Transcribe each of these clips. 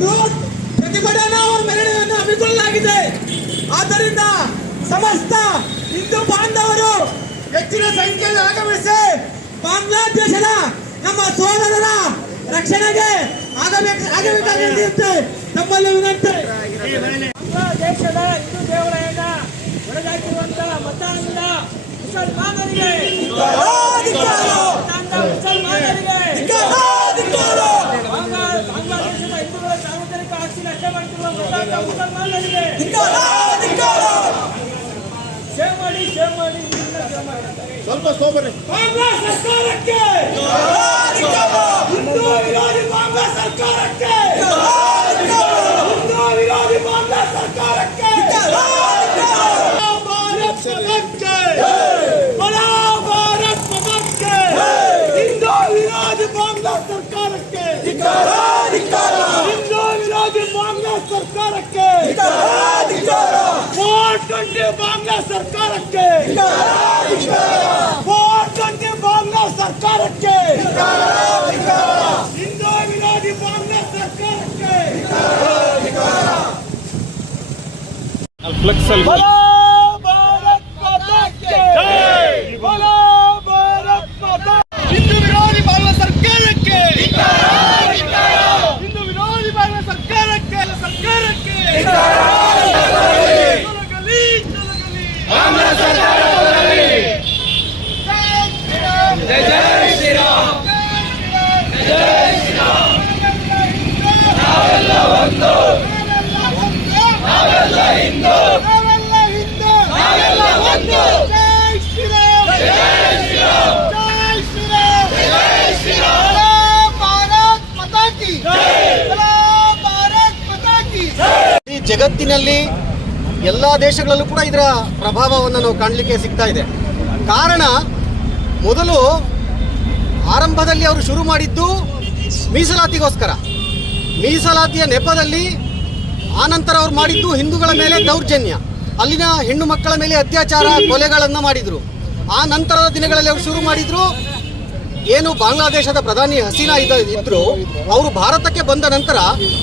ಬೃಹತ್ ಪ್ರತಿಭಟನಾ ಮೆರವಣಿಗೆಯನ್ನು ಹಮ್ಮಿಕೊಳ್ಳಲಾಗಿದೆ. ಆದ್ದರಿಂದ ಸಮಸ್ತ ಹಿಂದೂ ಬಾಂಧವರು ಹೆಚ್ಚಿನ ಸಂಖ್ಯೆಯಲ್ಲಿ ಆಗಮಿಸಿ ಬಾಂಗ್ಲಾದೇಶದ ನಮ್ಮ ಸೋದರರ ರಕ್ಷಣೆಗೆ ಆಗಬೇಕಾಗಿರುತ್ತೆ ತಮ್ಮಲ್ಲಿ ವಿನಂತಿ. ಬಾಂಗ್ಲಾದೇಶದ ಹಿಂದೂ ದೇವಾಲಯದ ಹೊರಗಾಕಿರುವಂತಹ ಮತಾಂಧ ಮುಸಲ್ಮಾನರಿಗೆ ಬಾಂಗ್ಲಾದೇಶದ ಹಿಂದೂಗಳ ಸಾರ್ವಜನಿಕ ಆಸ್ತಿ ನಷ್ಟ ಮಾಡುತ್ತಿರುವ ಮತಾಂಧ ಮುಸಲ್ಮಾನರಿಗೆ ಸೇವ್ ಮಾಡಿ ಸ್ವಲ್ಪ ಸೋಬರಿ. ಕಾಂಗ್ರೆಸ್ ಸರ್ಕಾರಕ್ಕೆ, ಹಿಂದೂ ವಿರೋಧಿ ಕಾಂಗ್ರೆಸ್ ಸರ್ಕಾರಕ್ಕೆ, ಹಿಂದೂ ವಿರೋಧಿ ಕಾಂಗ್ರೆಸ್ ಸರ್ಕಾರಕ್ಕೆ, ಭಾರತ್ ಮಾತಾಕ್ಕೆ, ಹಿಂದೂ ವಿರೋಧಿ ಕಾಂಗ್ರೆಸ್ ಸರ್ಕಾರಕ್ಕೆ, ಹಿಂದೂ ವಿರೋಧಿ ಕಾಂಗ್ರೆಸ್ ಸರ್ಕಾರಕ್ಕೆ, 420 ಕಾಂಗ್ರೆಸ್ ಸರ್ಕಾರಕ್ಕೆ, 420 ಕಾಂಗ್ರೆಸ್ ಸರ್ಕಾರಕ್ಕೆ, ಹಿಂದೂ ವಿರೋಧಿ ಕಾಂಗ್ರೆಸ್ ಸರ್ಕಾರಕ್ಕೆ. बोलो भारत माता की जय, बोलो भारत माता. ಹಿಂದೂ ವಿರೋಧಿ ಕಾಂಗ್ರೆಸ್ ಸರ್ಕಾರಕ್ಕೆ, ಹಿಂದೂ ವಿರೋಧಿ ಭಾರತ ಸರ್ಕಾರಕ್ಕೆ ತೊಲಗಲಿ ಕಾಂಗ್ರೆಸ್ ಸರ್ಕಾರ ತೊಲಗಲಿ. ಜೈ ಶ್ರೀರಾಮ್, ಜೈ ಶ್ರೀರಾಮ್, ನಾವೆಲ್ಲ ಒಂದು, ನಾವೆಲ್ಲ ಹಿಂದೂ, ನಾವೆಲ್ಲ ಒಂದು. ಜೈ ಶ್ರೀರಾಮ್, ಜೈ ಶ್ರೀರಾಮ್, ಜೈ ಶ್ರೀರಾಮ್, ಜೈ ಶ್ರೀರಾಮ್. ಭಾರತ್ ಮಾತಾ ಕಿ ಜೈ. ಭಾರತ್ ಮಾತಾ ಕಿ. ಈ ಜಗತ್ತಿನಲ್ಲಿ ಎಲ್ಲ ದೇಶಗಳಲ್ಲೂ ಕೂಡ ಇದರ ಪ್ರಭಾವವನ್ನು ನಾವು ಕಾಣಲಿಕ್ಕೆ ಸಿಗ್ತಾ ಇದೆ. ಕಾರಣ ಮೊದಲು ಆರಂಭದಲ್ಲಿ ಅವರು ಶುರು ಮಾಡಿದ್ದು ಮೀಸಲಾತಿಗೋಸ್ಕರ, ಮೀಸಲಾತಿಯ ನೆಪದಲ್ಲಿ ಆನಂತರ ಅವ್ರು ಮಾಡಿದ್ದು ಹಿಂದೂಗಳ ಮೇಲೆ ದೌರ್ಜನ್ಯ, ಅಲ್ಲಿನ ಹೆಣ್ಣು ಮಕ್ಕಳ ಮೇಲೆ ಅತ್ಯಾಚಾರ ಕೊಲೆಗಳನ್ನು ಮಾಡಿದರು. ಆ ನಂತರದ ದಿನಗಳಲ್ಲಿ ಅವರು ಶುರು ಮಾಡಿದ್ರು, ಏನು ಬಾಂಗ್ಲಾದೇಶದ ಪ್ರಧಾನಿ ಹಸೀನಾ ಇದ್ರು, ಅವರು ಭಾರತಕ್ಕೆ ಬಂದ ನಂತರ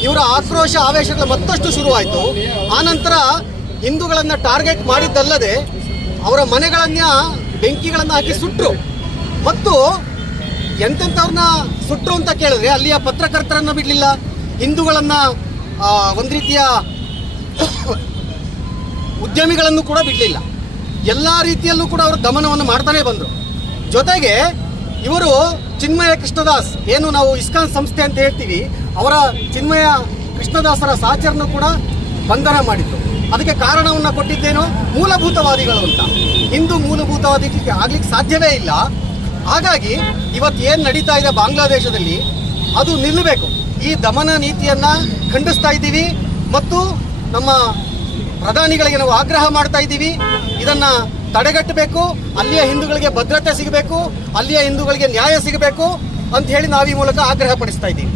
ಇವರ ಆಕ್ರೋಶ ಆವೇಶಗಳು ಮತ್ತಷ್ಟು ಶುರುವಾಯಿತು. ಆ ನಂತರ ಹಿಂದೂಗಳನ್ನು ಟಾರ್ಗೆಟ್ ಮಾಡಿದ್ದಲ್ಲದೆ ಅವರ ಮನೆಗಳನ್ನ ಬೆಂಕಿಗಳನ್ನು ಹಾಕಿ ಸುಟ್ಟರು. ಮತ್ತು ಎಂತೆಂಥವ್ರನ್ನ ಸುಟ್ಟರು ಅಂತ ಕೇಳಿದ್ರೆ ಅಲ್ಲಿಯ ಪತ್ರಕರ್ತರನ್ನು ಬಿಡಲಿಲ್ಲ, ಹಿಂದೂಗಳನ್ನು ಒಂದು ರೀತಿಯ ಉದ್ಯಮಿಗಳನ್ನು ಕೂಡ ಬಿಡಲಿಲ್ಲ. ಎಲ್ಲ ರೀತಿಯಲ್ಲೂ ಕೂಡ ಅವರು ದಮನವನ್ನು ಮಾಡ್ತಾನೆ ಬಂದರು. ಜೊತೆಗೆ ಇವರು ಚಿನ್ಮಯ ಕೃಷ್ಣದಾಸ್, ಏನು ನಾವು ಇಸ್ಕಾನ್ ಸಂಸ್ಥೆ ಅಂತ ಹೇಳ್ತೀವಿ, ಅವರ ಚಿನ್ಮಯ ಕೃಷ್ಣದಾಸರ ಸಹಚರನ್ನು ಕೂಡ ಬಂಧನ ಮಾಡಿದ್ರು. ಅದಕ್ಕೆ ಕಾರಣವನ್ನು ಕೊಟ್ಟಿದ್ದೇನು, ಮೂಲಭೂತವಾದಿಗಳು ಅಂತ. ಹಿಂದೂ ಮೂಲಭೂತವಾದಿ ಆಗ್ಲಿಕ್ಕೆ ಸಾಧ್ಯವೇ ಇಲ್ಲ. ಹಾಗಾಗಿ ಇವತ್ತು ಏನು ನಡೀತಾ ಇದೆ ಬಾಂಗ್ಲಾದೇಶದಲ್ಲಿ ಅದು ನಿಲ್ಲಬೇಕು. ಈ ದಮನ ನೀತಿಯನ್ನು ಖಂಡಿಸ್ತಾ ಇದ್ದೀವಿ ಮತ್ತು ನಮ್ಮ ಪ್ರಧಾನಿಗಳಿಗೆ ನಾವು ಆಗ್ರಹ ಮಾಡ್ತಾ ಇದ್ದೀವಿ, ಇದನ್ನು ತಡೆಗಟ್ಟಬೇಕು, ಅಲ್ಲಿಯ ಹಿಂದೂಗಳಿಗೆ ಭದ್ರತೆ ಸಿಗಬೇಕು, ಅಲ್ಲಿಯ ಹಿಂದೂಗಳಿಗೆ ನ್ಯಾಯ ಸಿಗಬೇಕು ಅಂತ ಹೇಳಿ ನಾವು ಈ ಮೂಲಕ ಆಗ್ರಹ ಪಡಿಸ್ತಾ ಇದ್ದೀವಿ.